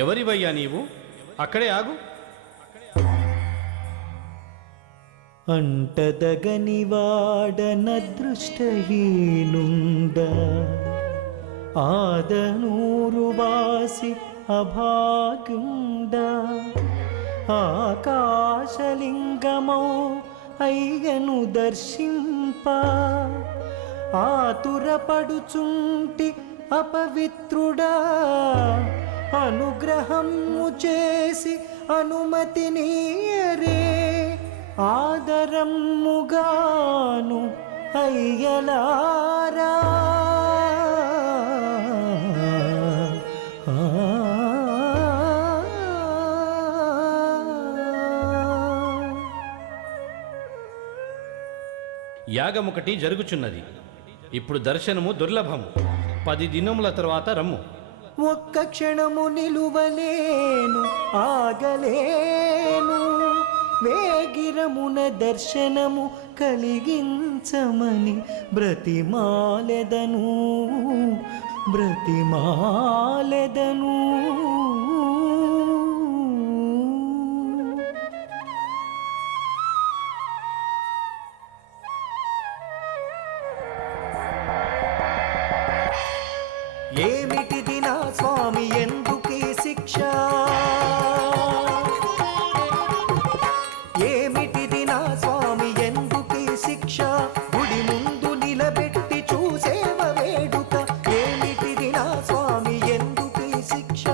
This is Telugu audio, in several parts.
ఎవరివయ్యా నీవు? అక్కడే ఆగు. అంటదగనివాడనదృష్టహీనుండ ఆదనూరువాసి అభాగ్యుండ ఆకాశలింగమౌ అయ్యను దర్శింప ఆతురపడుచుంటి అపవిత్రుడా అనుగ్రహము చేసి అనుమతినీయరే ఆదరమ్ముగాను అయ్యలారా. యాగమొకటి జరుగుచున్నది. ఇప్పుడు దర్శనము దుర్లభము. 10 దినముల తర్వాత రమ్ము. ఒక్క క్షణము నిలువలేను, ఆగలేను, వేగిరమున దర్శనము కలిగించమని బ్రతిమాలెదను బ్రతిమాలెదను. ఏమిటిది నా స్వామి ఎందుకీ శిక్ష? ఏమిటిది నా స్వామి ఎందుకీ శిక్ష? గుడి ముందు నిలబెట్టి చూసేవ వేడుక. ఏమిటిది నా స్వామి ఎందుకీ శిక్ష?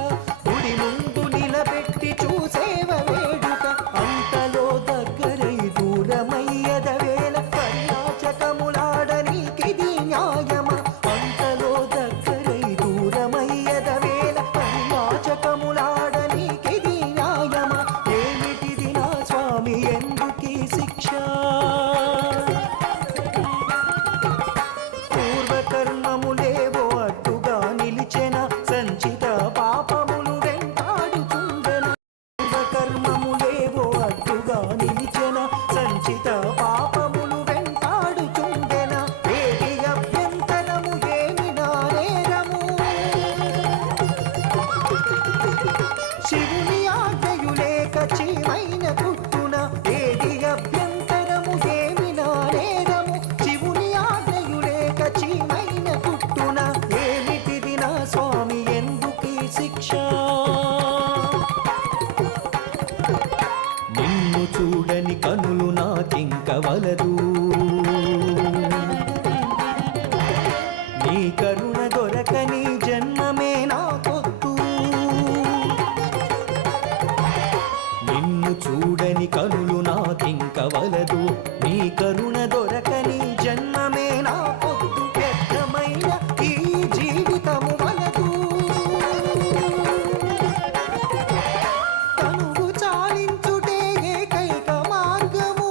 గుడి ముందు నిలబెట్టి చూసేవ వేడుక. అంతలో దగ్గరై దూరమయ్యద వేళ పర్యాచకములాడనీకిది న్యాయమా? అంతలో దగ్గరై దూరమయ్యద వేళ పర్యాచకములాడనీకిది న్యాయమా? ఏమిటిది నా స్వామి ఎందుకీ శిక్ష? పూర్వకర్మములేవో అడ్డుగా నిలిచెన సంచిత పాపములు వెంటాడుచుండెన. పూర్వకర్మములేవో అడ్డుగా నిలిచెన సంచిత పాపములు వెంటాడుచుండెన. ఏది అభ్యంతరము ఏమి నా నేరము? శివుని ఆజ్ఞయులేక చీమైన పుట్టున. ఏది అభ్యంతరము ఏమి నా నేరము? శివుని ఆజ్ఞయులేక చీమైన పుట్టున. ఏమిటిది నా స్వామి ఎందుకీ శిక్ష? నిన్ను చూడని కనులు నాకింక వలదు, నీ కరుణ దొరకని జన్మమే నాకొద్దు. నిన్ను చూడని కనులు నాకింక వలదు, నీ కరుణ దొరకని జన్మమే నాకొద్దు. వ్యర్థమైన ఈ జీవితము వలదు. తనువు చాలించుటే ఏకైక మార్గము.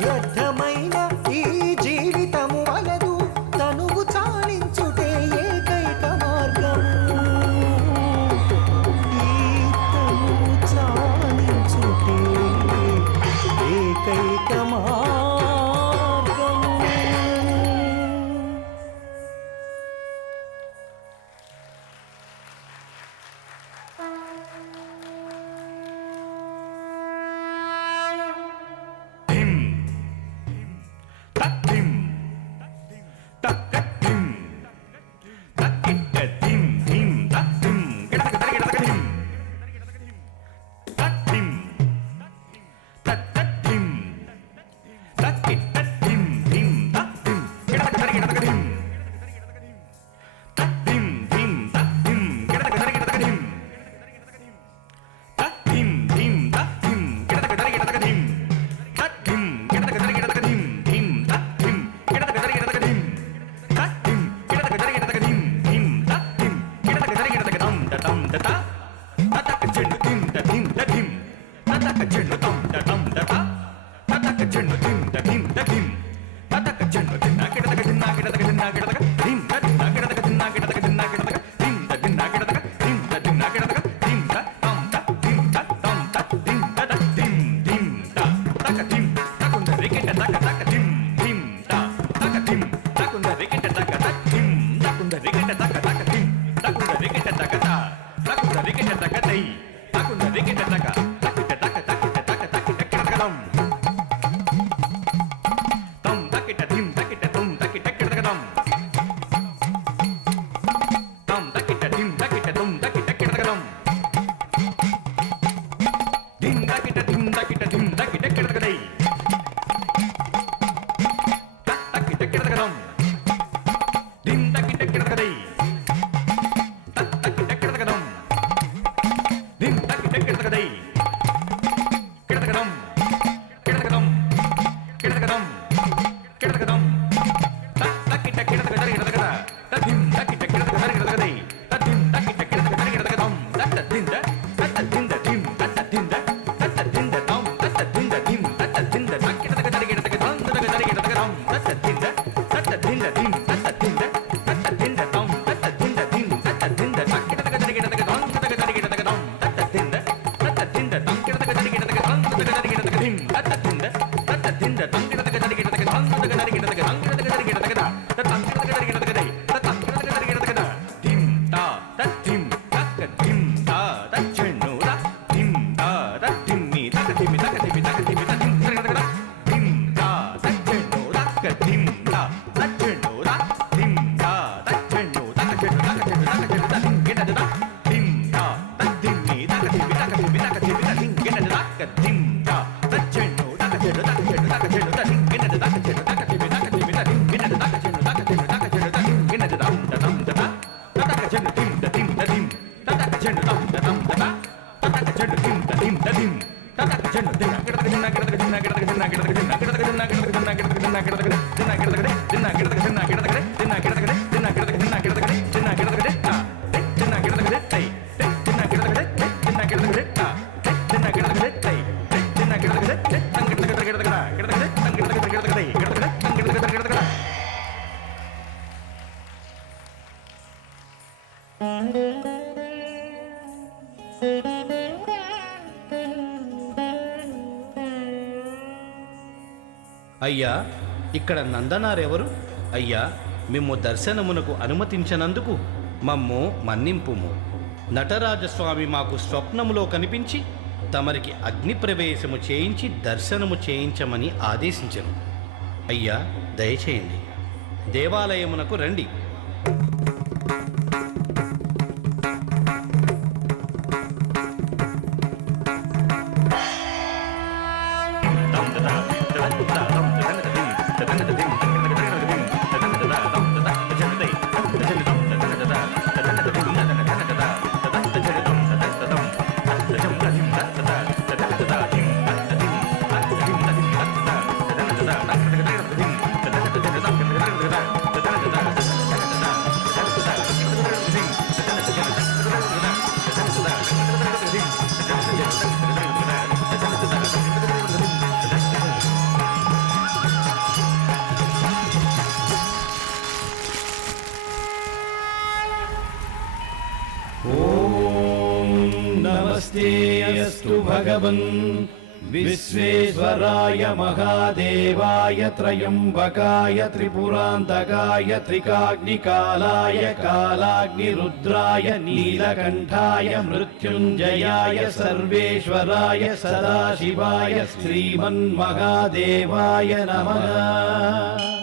వ్యర్థమైన ఈ జీవితము వలదు. తనువు చాలించుటే ఏకైక మార్గము. ఈ తనువు చాలించుటే ఏకైక మార్గము. అయ్యా, ఇక్కడ నందనారెవరు? అయ్యా, మిమ్ము దర్శనమునకు అనుమతించనందుకు మమ్ము మన్నింపుము. నటరాజస్వామి మాకు స్వప్నములో కనిపించి తమరికి అగ్ని ప్రవేశము చేయించి దర్శనము చేయించమని ఆదేశించను. అయ్యా, దయచేయండి, దేవాలయమునకు రండి. नमस्तेऽस्तु भगवन् विश्वेश्वराय महादेवाय त्रयम्बकाय त्रिपुरान्तकाय त्रिकाग्निकालाय कालाग्निरुद्राय नीलकण्ठाय मृत्युञ्जयाय सर्वेश्वराय सदाशिवाय श्रीमन्महादेवाय नमः।